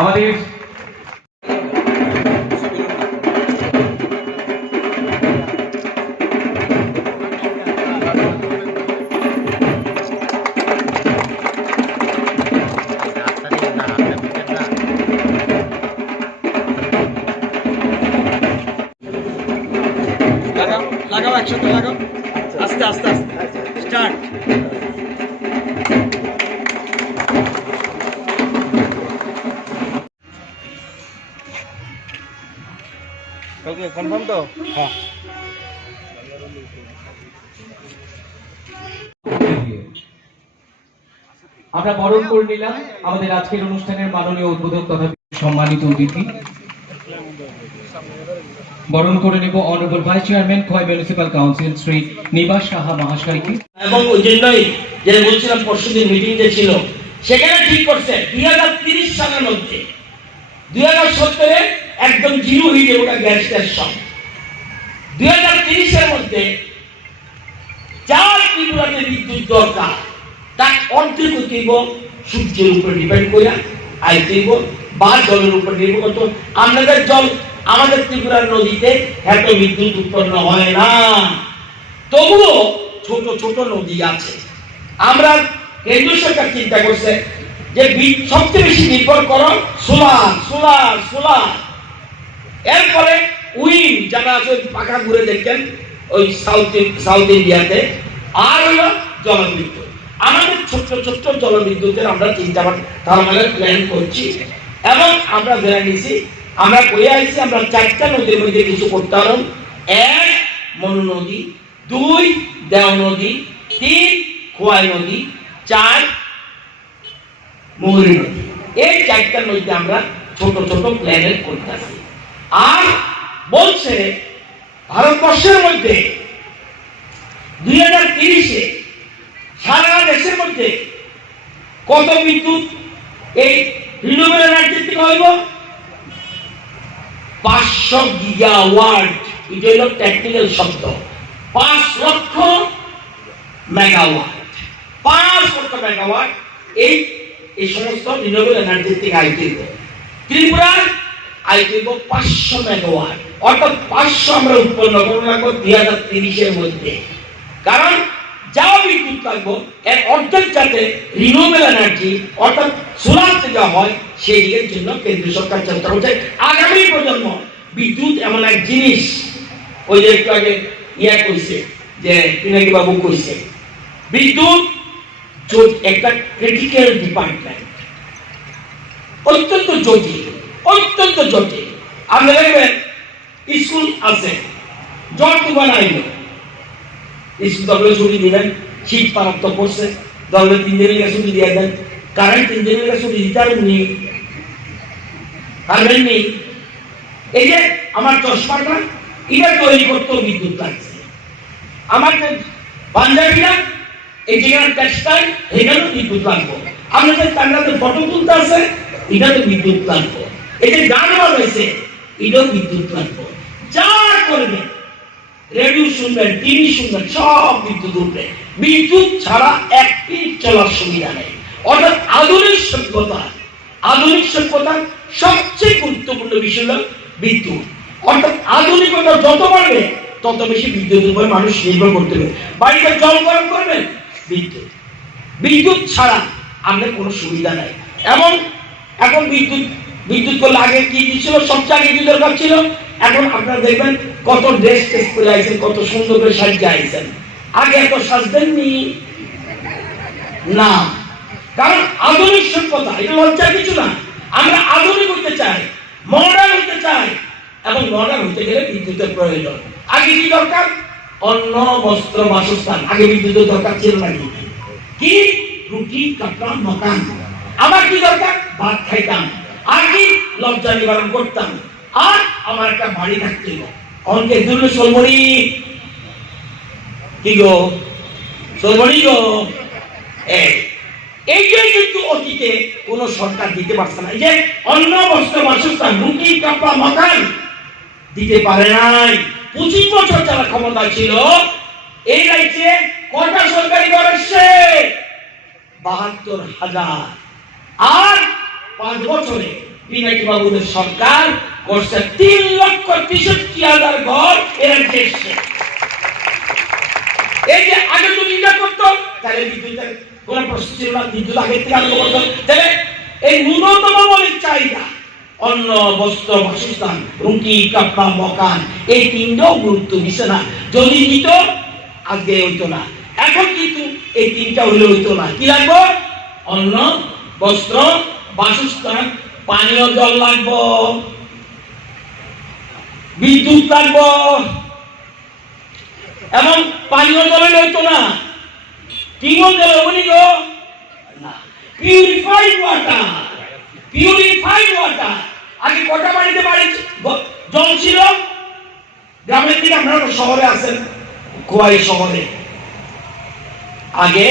আমাদের লাগাও একসাথে লাগাও আস্তে আস্তে আস্তে স্টার্ট ওকে কনফার্ম তো হ্যাঁ আমরা বরণ করে নিলাম আমাদের আজকের অনুষ্ঠানের মাননীয় উদ্বোধক তথা সম্মানিত অতিথি। বরণ করে নেব honourable vice chairman Khowai municipal council Shri নিবাস সাহা মহাশয়কে। এবং ওই জন্যই যে বলছিলাম পরশুদিন মিটিং যে ছিল সেখানে ঠিক করছে 2030 সালের মধ্যে 2070-এ একদম জিরো হয়ে যাবে ওটা গ্যাস স্টেশন। 2030-এর মধ্যে যার ত্রিপুরাতে বিদ্যুৎ দরকার তার অর্ধেক হইব সূর্যের উপর ডিপেন্ড করে আইতেইব বা জলের উপর নির্ভর করতো। আপনাদের জল আমাদের ত্রিপুরার নদীতে এত বিদ্যুৎ উৎপন্ন হয় না, তবুও ছোট ছোট নদী আছে। আমরা কেন্দ্র সরকার চিন্তা করছে যে সবচেয়ে বেশি নির্ভর করো সোলার সোলার সোলার। এরপরে উইন্ড যারা আছে পাখা ঘুরে দেখেন ওই সাউথ ইন্ডিয়াতে, আর হলো জলবিদ্যুৎ। আমাদের ছোট্ট ছোট্ট জলবিদ্যুতের আমরা চিন্তা ধারণার প্ল্যান করছি এবং আমরা ধরে নিয়েছি আমরা কয়ে আইছি আমরা 4টা নদীর মধ্যে কিছু করতে পারব। 1 মনু নদী, 2 দেও নদী, 3 খোয়াই নদী, 4 মোহরি নদী। এই 4টার মধ্যে আমরা ছোট ছোট প্ল্যান করতেছি। আর বলছে ভারতবর্ষের মধ্যে 2030-এ সারা দেশের মধ্যে কত বিদ্যুৎ এই রিনিউয়েবল এনার্জি থেকে হইব? 500 গিগাওয়াট। এটা হলো টেকনিক্যাল শব্দ। 5 লক্ষ মেগাওয়াট। 5 লক্ষ মেগাওয়াট এই সমস্ত রিনিউয়েবল এনার্জি থেকে আইতেইব। ত্রিপুরার আইতেইব 500 মেগাওয়াট। অর্থাৎ 500 আমরা উৎপন্ন করব 2030-এর মধ্যে। কারণ যা বিদ্যুৎ লাগবে এর অর্ধেক যাতে রিনিউয়েবল এনার্জি অর্থাৎ সোলার থেকে হয় সেই দিকের জন্য কেন্দ্র সরকার চেষ্টা করছে। আগামী প্রজন্ম বিদ্যুৎ এমন এক জিনিস, ওই যে একটু আগে কইছে যে পিনাকি বাবু কইছে বিদ্যুৎ একটা ক্রিটিক্যাল ডিপার্টমেন্ট, অত্যন্ত জটিল, অত্যন্ত জটিল। আপনি দেখবেন স্কুল আছে, জল তুফান আইল, স্কুল দলে ছুটি দিবেন, শীত পারাপ্ত করছে, দলে 3 দিনের ছুটি দিয়ে দেন, কারেন্ট 3 দিনের ছুটি দিতে পারবেন নি। এই যে আমার চশমাটা এটা তৈরি করতেও বিদ্যুৎ লাগছে। আমার পাঞ্জাবিরা এই যেখানে টেক্সটাইল এখানেও বিদ্যুৎ লাগবে। আপনাদের কান্নাতে ফটো তুলতে আছে এটাতে বিদ্যুৎ লাগবে। এই যে গান বাজাইছে এটাও বিদ্যুৎ লাগবে। যা করবে রেডিও শুনবেন, টিভি শুনবেন, সব বিদ্যুৎ উঠবে। বিদ্যুৎ ছাড়া এক মিনিট চলার সুবিধা নেই। অর্থাৎ আধুনিক সভ্যতার সবচেয়ে গুরুত্বপূর্ণ বিষয় হল বিদ্যুৎ। অর্থাৎ আধুনিকতা যত বাড়বে তত বেশি বিদ্যুতের উপর মানুষ নির্ভর করতে হবে। বাড়িতে জল গরম করবেন বিদ্যুৎ, বিদ্যুৎ ছাড়া আমাদের কোনো সুবিধা নাই। এবং এখন বিদ্যুৎ করলে আগে কি ছিল, সবচেয়ে আগে কি দরকার ছিল। এখন আপনারা দেখবেন কত ড্রেস টেস্ট করে আইছেন, কত সুন্দর করে সাজিয়ে আইছেন। আগে এত সাজতেননি না, কারণ আধুনিক সভ্যতা এটা লজ্জার কিছু না। আমরা আধুনিক হতে চাই, মডার্ন হতে চাই, এবং মডার্ন হতে গেলে বিদ্যুতের প্রয়োজন। আগে কি দরকার? অন্ন, বস্ত্র, বাসস্থান। আগে বিদ্যুতের দরকার ছিল নাকি? কি রুটি, কাপড়, মকান। আমার কি দরকার? ভাত খাইতাম, আর কি লজ্জা নিবারণ করতাম, আর আমার একটা বাড়ি থাকছিল। অনেকে দুর্গ সলমণি কি গো, সলমণি গো। এইটাই কিন্তু অতীতে কোন সরকার দিতে পারছে না। যে অন্ন, বস্ত্র, বাসস্থান, রুটি, কাপড়, মকান দিতে পারে নাই। 25 বছর যারা ক্ষমতা ছিল এই রাজ্যে কটা সরকারি ঘর আসছে? 72,000। আর 5 বছরে পিনাকি বাবুদের সরকার করছে 3,63,000 ঘর এর দেশে। এই যে আগে তো নিটা করতো, তাহলে বিদ্যুতের কোনো প্রশ্ন ছিল না, বিদ্যুৎ আগে থেকে আরম্ভ করতো। তাহলে এই ন্যূনতম মৌলিক চাহিদা অন্ন, বস্ত্র, বাসস্থান, রুটি, কাপড়, মকান, এই তিনটাও গুরুত্ব দিছে না। যদি দিত আজকে হইতো না। এখন কিন্তু এই তিনটা হইলে হইতো না। কি লাগবে? অন্ন, বস্ত্র, বাসস্থান, পানীয় জল লাগবো, বিদ্যুৎ লাগবো। এবং পানীয় জলে হইতো না, টিউবওয়েল জলে হবনি গো না, পিউরিফাইড ওয়াটার, পিউরিফাইড ওয়াটার। আগে কটা বাড়িতে জল ছিল? গ্রামের দিকে, আপনারা শহরে আছেন, খোয়াই শহরে আগে